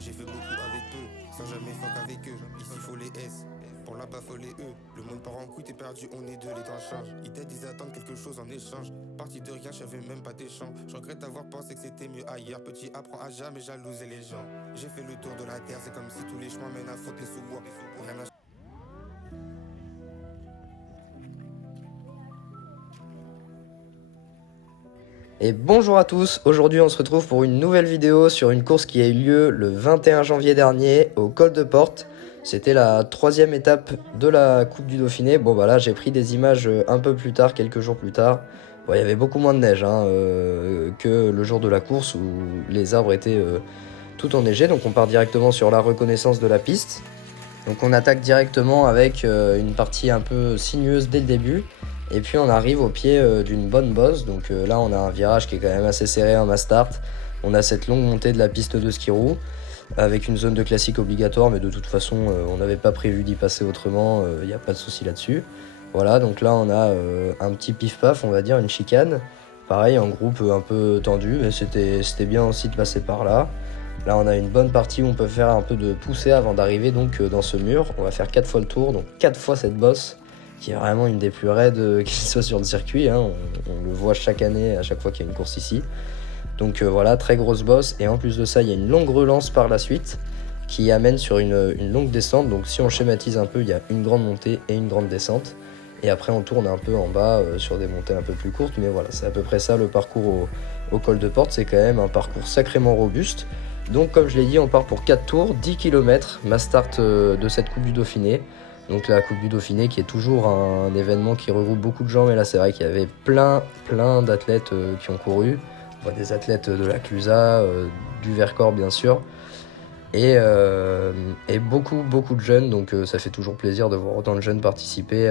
J'ai fait beaucoup avec eux, sans jamais fuck avec eux. Ici faut les S, pour là-bas faut les E. Le monde part en couille, t'es perdu, on est deux, les temps changent. Ils t'aident, ils attendent quelque chose en échange. Parti de rien, j'avais même pas d'échange. Je regrette d'avoir pensé que c'était mieux ailleurs. Petit apprend à jamais jalouser les gens. J'ai fait le tour de la terre, c'est comme si tous les chemins mènent à faute les sous-bois. Rien à Et bonjour à tous, aujourd'hui on se retrouve pour une nouvelle vidéo sur une course qui a eu lieu le 21 janvier dernier au col de Porte. C'était la troisième étape de la Coupe du Dauphiné. Bon bah là j'ai pris des images un peu plus tard, quelques jours plus tard. Bon, il y avait beaucoup moins de neige que le jour de la course où les arbres étaient tout enneigés. Donc on part directement sur la reconnaissance de la piste. Donc on attaque directement avec une partie un peu sinueuse dès le début. Et puis on arrive au pied d'une bonne bosse, donc là on a un virage qui est quand même assez serré en mass start. On a cette longue montée de la piste de ski roue, avec une zone de classique obligatoire, mais de toute façon on n'avait pas prévu d'y passer autrement, il n'y a pas de souci là-dessus. Voilà, donc là on a un petit pif-paf, on va dire, une chicane. Pareil, en groupe un peu tendu, mais c'était bien aussi de passer par là. Là on a une bonne partie où on peut faire un peu de poussée avant d'arriver donc dans ce mur. On va faire 4 fois le tour, donc 4 fois cette bosse, qui est vraiment une des plus raides qui soit sur le circuit, hein. On le voit chaque année, à chaque fois qu'il y a une course ici. Donc voilà, très grosse bosse, et en plus de ça, il y a une longue relance par la suite, qui amène sur une longue descente. Donc si on schématise un peu, il y a une grande montée et une grande descente, et après on tourne un peu en bas sur des montées un peu plus courtes, mais voilà, c'est à peu près ça le parcours au col de Porte. C'est quand même un parcours sacrément robuste. Donc comme je l'ai dit, on part pour 4 tours, 10 km, ma start de cette Coupe du Dauphiné. Donc la Coupe du Dauphiné qui est toujours un événement qui regroupe beaucoup de gens, mais là c'est vrai qu'il y avait plein d'athlètes qui ont couru. On voit des athlètes de la Clusa, du Vercors bien sûr, et beaucoup de jeunes, donc ça fait toujours plaisir de voir autant de jeunes participer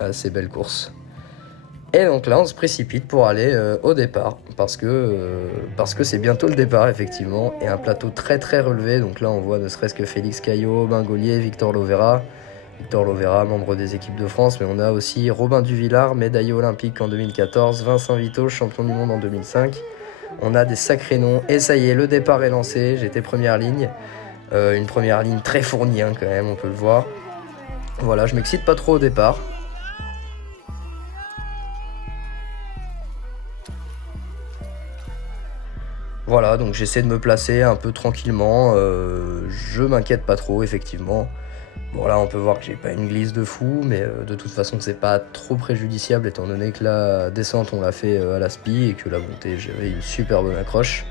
à ces belles courses. Et donc là on se précipite pour aller au départ, parce que c'est bientôt le départ effectivement, et un plateau très relevé. Donc là on voit ne serait-ce que Félix Caillot, Bingolier, Victor Lovera, membre des équipes de France, mais on a aussi Robin Duvillard, médaillé olympique en 2014, Vincent Vito, champion du monde en 2005. On a des sacrés noms, et ça y est, le départ est lancé. J'étais première ligne, une première ligne très fournie quand même, on peut le voir. Voilà, je m'excite pas trop au départ. Voilà, donc j'essaie de me placer un peu tranquillement, je m'inquiète pas trop effectivement. Bon là on peut voir que j'ai pas une glisse de fou, mais de toute façon c'est pas trop préjudiciable étant donné que la descente on l'a fait à la spi et que la montée j'avais une super bonne accroche.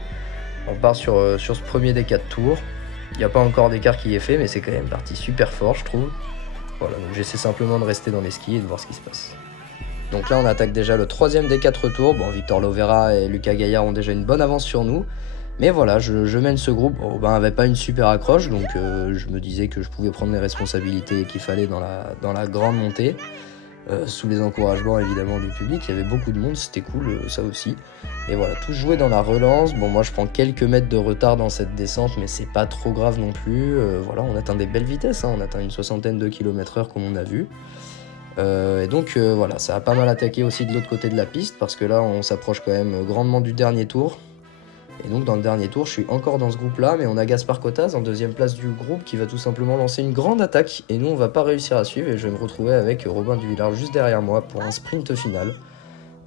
On part sur ce premier des 4 tours. Il n'y a pas encore d'écart qui est fait, mais c'est quand même parti super fort je trouve. Voilà, donc j'essaie simplement de rester dans mes skis et de voir ce qui se passe. Donc là on attaque déjà le troisième des 4 tours. Bon, Victor Lovera et Lucas Gaillard ont déjà une bonne avance sur nous. Mais voilà, je mène ce groupe. Bon, ben, avait pas une super accroche, donc je me disais que je pouvais prendre les responsabilités qu'il fallait dans la grande montée. Sous les encouragements évidemment du public, il y avait beaucoup de monde, c'était cool ça aussi. Et voilà, tout joué dans la relance. Bon, moi je prends quelques mètres de retard dans cette descente, mais c'est pas trop grave non plus. Voilà, on atteint des belles vitesses, hein. On atteint une 60aine de km/h comme on a vu. Et donc voilà, ça a pas mal attaqué aussi de l'autre côté de la piste, parce que là on s'approche quand même grandement du dernier tour. Et donc dans le dernier tour, je suis encore dans ce groupe-là, mais on a Gaspard Cottaz en deuxième place du groupe qui va tout simplement lancer une grande attaque, et nous on va pas réussir à suivre, et je vais me retrouver avec Robin Duvillard juste derrière moi pour un sprint final.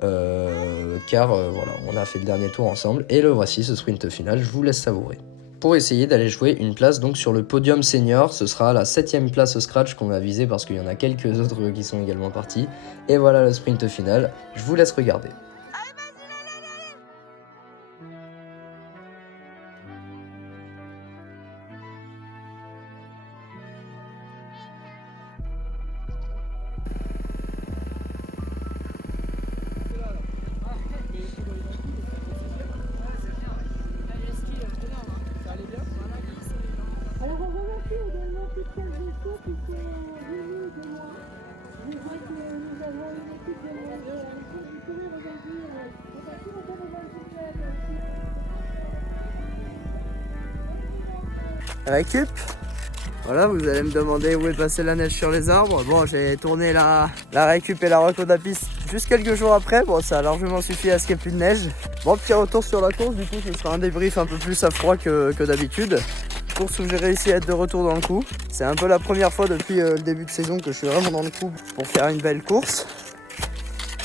Car voilà, on a fait le dernier tour ensemble, et le voici ce sprint final, je vous laisse savourer. Pour essayer d'aller jouer une place donc sur le podium senior, ce sera la 7ème place au scratch qu'on va viser, parce qu'il y en a quelques autres qui sont également partis. Et voilà le sprint final, je vous laisse regarder. Alors on remercie également toutes celles et ceux qui sont venus de loin. Je vois que nous avons une équipe de monde avec qui vous pouvez aujourd'hui. On va tout le monde dans le Récup. Voilà, vous allez me demander où est passée la neige sur les arbres. Bon, j'ai tourné la récup et la reco de la piste Juste quelques jours après, bon ça a largement suffi à ce qu'il n'y ait plus de neige. Bon, petit retour sur la course, du coup ce sera un débrief un peu plus à froid que d'habitude. Course où j'ai réussi à être de retour dans le coup. C'est un peu la première fois depuis le début de saison que je suis vraiment dans le coup pour faire une belle course.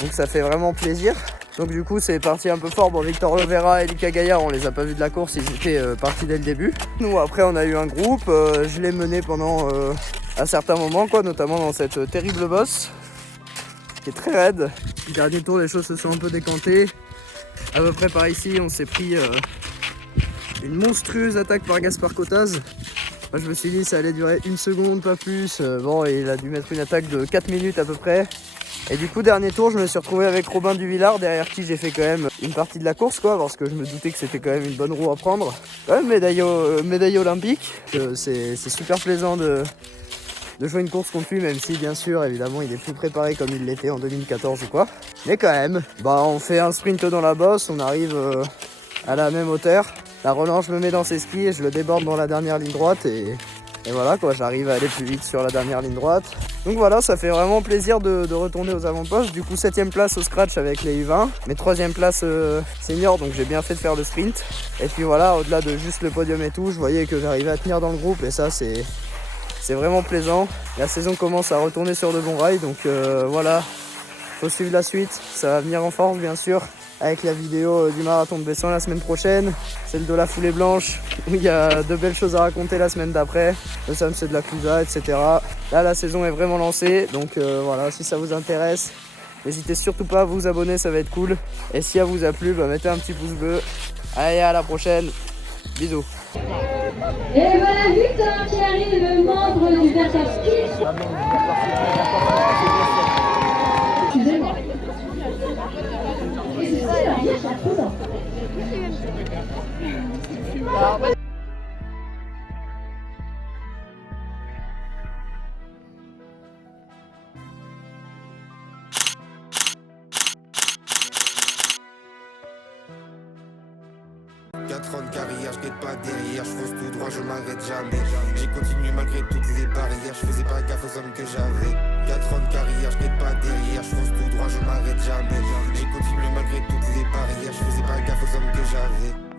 Donc ça fait vraiment plaisir. Donc du coup c'est parti un peu fort. Bon, Victor Lovera et Lucas Gaillard, on les a pas vus de la course, ils étaient partis dès le début. Nous après on a eu un groupe, je l'ai mené pendant à certains moments, quoi, notamment dans cette terrible bosse qui est très raide. Le dernier tour les choses se sont un peu décantées. À peu près par ici on s'est pris une monstrueuse attaque par Gaspard Cottaz. Moi je me suis dit ça allait durer une seconde, pas plus. Bon, il a dû mettre une attaque de 4 minutes à peu près. Et du coup dernier tour je me suis retrouvé avec Robin Duvillard, derrière qui j'ai fait quand même une partie de la course, quoi, parce que je me doutais que c'était quand même une bonne roue à prendre. Quand même médaille olympique, c'est super plaisant de jouer une course contre lui, même si bien sûr évidemment il est plus préparé comme il l'était en 2014 ou quoi. Mais quand même, bah on fait un sprint dans la bosse, on arrive à la même hauteur. La relance, je me mets dans ses skis et je le déborde dans la dernière ligne droite et voilà quoi, j'arrive à aller plus vite sur la dernière ligne droite. Donc voilà, ça fait vraiment plaisir de retourner aux avant-postes. Du coup 7ème place au scratch avec les U20, mais 3ème place senior, donc j'ai bien fait de faire le sprint. Et puis voilà, au-delà de juste le podium et tout, je voyais que j'arrivais à tenir dans le groupe et ça c'est vraiment plaisant. La saison commence à retourner sur de bons rails, donc voilà, faut suivre la suite, ça va venir en force bien sûr. Avec la vidéo du marathon de Bessan la semaine prochaine, celle de la foulée blanche, où il y a de belles choses à raconter la semaine d'après, le Sam c'est de la Clusa, etc. Là la saison est vraiment lancée, donc voilà, si ça vous intéresse, n'hésitez surtout pas à vous abonner, ça va être cool. Et si ça vous a plu, bah, mettez un petit pouce bleu. Allez, à la prochaine, bisous. Et voilà Victor qui arrive, membre du Versailles. Excusez-moi. Et c'est ça, il a rien, c'est trop bien. 4 ans de carrière, je guette pas derrière, je fonce tout droit, je m'arrête jamais. J'ai continué malgré toutes les barrières, je faisais pas gaffe aux hommes que j'avais. 4 ans de carrière, je guette pas derrière, je fonce tout droit, je m'arrête jamais. J'ai continué malgré toutes les barrières, je faisais pas gaffe aux hommes que j'avais.